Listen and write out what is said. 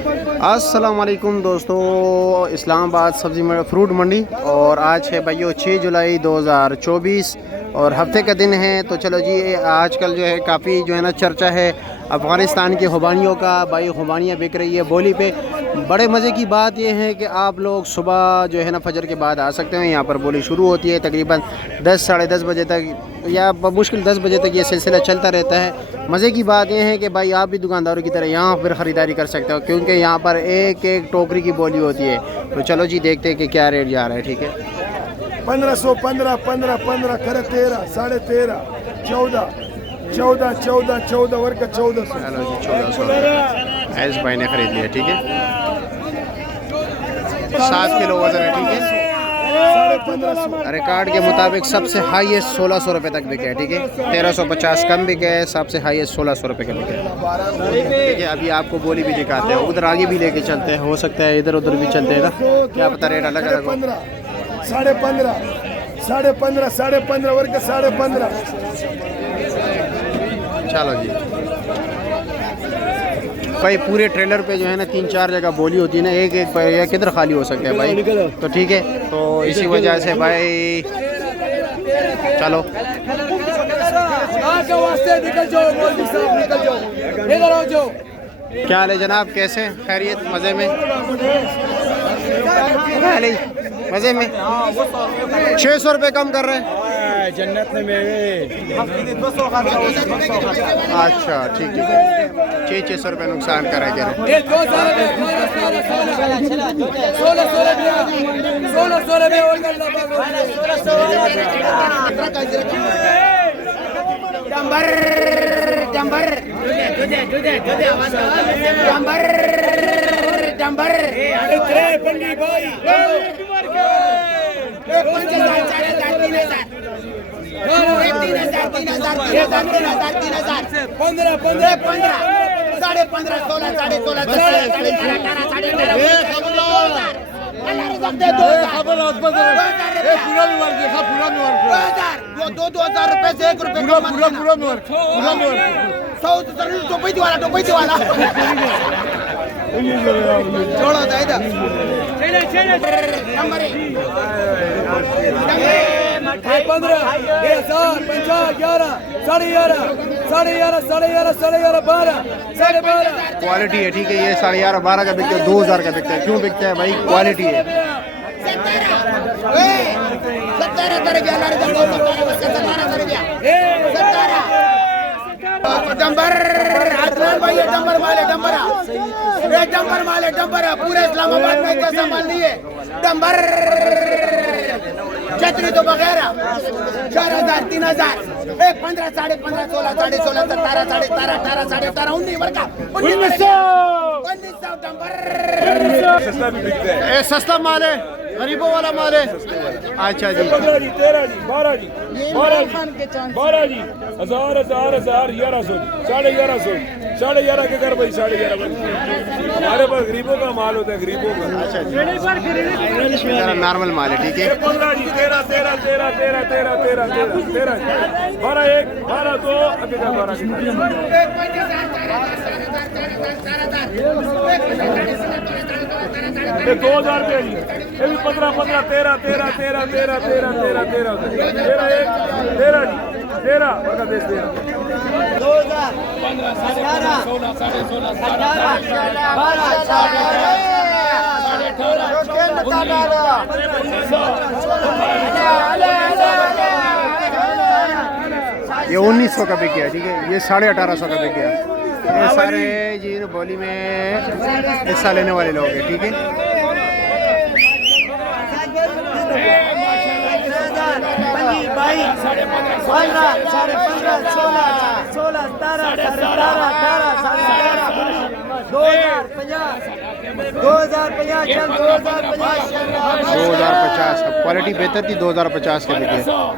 अस्सलाम वालेकुम दोस्तों, इस्लामाबाद सब्ज़ी फ्रूट मंडी। और आज है भाइयों 6 जुलाई 2024 और हफ्ते का दिन है। तो चलो जी, आजकल जो है काफ़ी जो है ना चर्चा है अफ़गानिस्तान के खुबानियों का। भाई खुबानियाँ बिक रही है बोली पे। बड़े मज़े की बात यह है कि आप लोग सुबह जो है ना फजर के बाद आ सकते हैं। यहाँ पर बोली शुरू होती है तकरीबन 10 साढ़े 10 बजे तक या मुश्किल 10 बजे तक ये सिलसिला चलता रहता है। मज़े की बात यह है कि भाई आप भी दुकानदारों की तरह यहाँ फिर ख़रीदारी कर सकते हो, क्योंकि यहाँ पर एक एक टोकरी की बोली होती है। तो चलो जी देखते हैं कि क्या रेट जा रहा है। ठीक है, 1500 15 15 15 खरे 13 साढ़े 13 14 14 14 14 वर्ग 1400। चलो जी 1400 एस भाई ने ख़रीद लिया। ठीक है, 7 किलो वजन है। ठीक है, रिकॉर्ड के मुताबिक सबसे हाईएस्ट 1600 रुपये तक बिके है। ठीक है, 1350 कम बिके है, सबसे हाईएस्ट 1600 रुपये के बिके है। ठीक है, अभी आपको बोली भी दिखाते हैं, उधर आगे भी लेके चलते हैं, हो सकता है इधर उधर भी चलते हैं ना, क्या पता रेट अलग अलग हो। 15 साढ़े 15 वर्ग 15.5। चलो जी भाई, पूरे ट्रेलर पे जो है ना 3-4 जगह बोली होती है ना, एक एक या किधर खाली हो सकता है भाई। तो ठीक है, तो इसी वजह से भाई चलो क्या हाल है जनाब, कैसे खैरियत, मज़े में? मज़े में 600 रुपये कम कर रहे हैं जन्नत में मेरे। अच्छा ठीक है, 600 रुपये नुकसान करा जा रहे। क्वालिटी है। ठीक है, ये 11.5 12 का बिकता है, 2000 का बिकता है। क्यों बिकता है भाई? क्वालिटी है। पूरे इस्लामाबाद में कैसा माल लिए डंबर छतरी तो वगैरह 4000 3000 15 साढ़े 15 16 साढ़े 16 17 साढ़े 17 18 साढ़े 18 19 वर्ग 1900 डंबर। सस्ता माल है, गरीबों वाला माल है। अच्छा जी, 15 जी 13 जी 12 जी 12 जी 1000 1000 1000 1100 साढ़े 11 के कर भाई 11.5 हमारे पास गरीबों का माल होता है, गरीबों का। अच्छा जी, नॉर्मल माल है। ठीक है, 15 जी 13 13 13 13 13 13 13 12 1 12 2 अभी 12 2000 रुपये जी, ये भी 15 15 13 13 13 13 13 13 13 13 1 13 जी 13 बता दे 2000 15 16 साढ़े 16 ये 1900 का बिक गया। ठीक है, ये 1850 का बिक गया। ये सारे जी बोली में हिस्सा लेने वाले लोग हैं। ठीक है, $2050 क्वालिटी बेहतर थी, 2050 के बिके।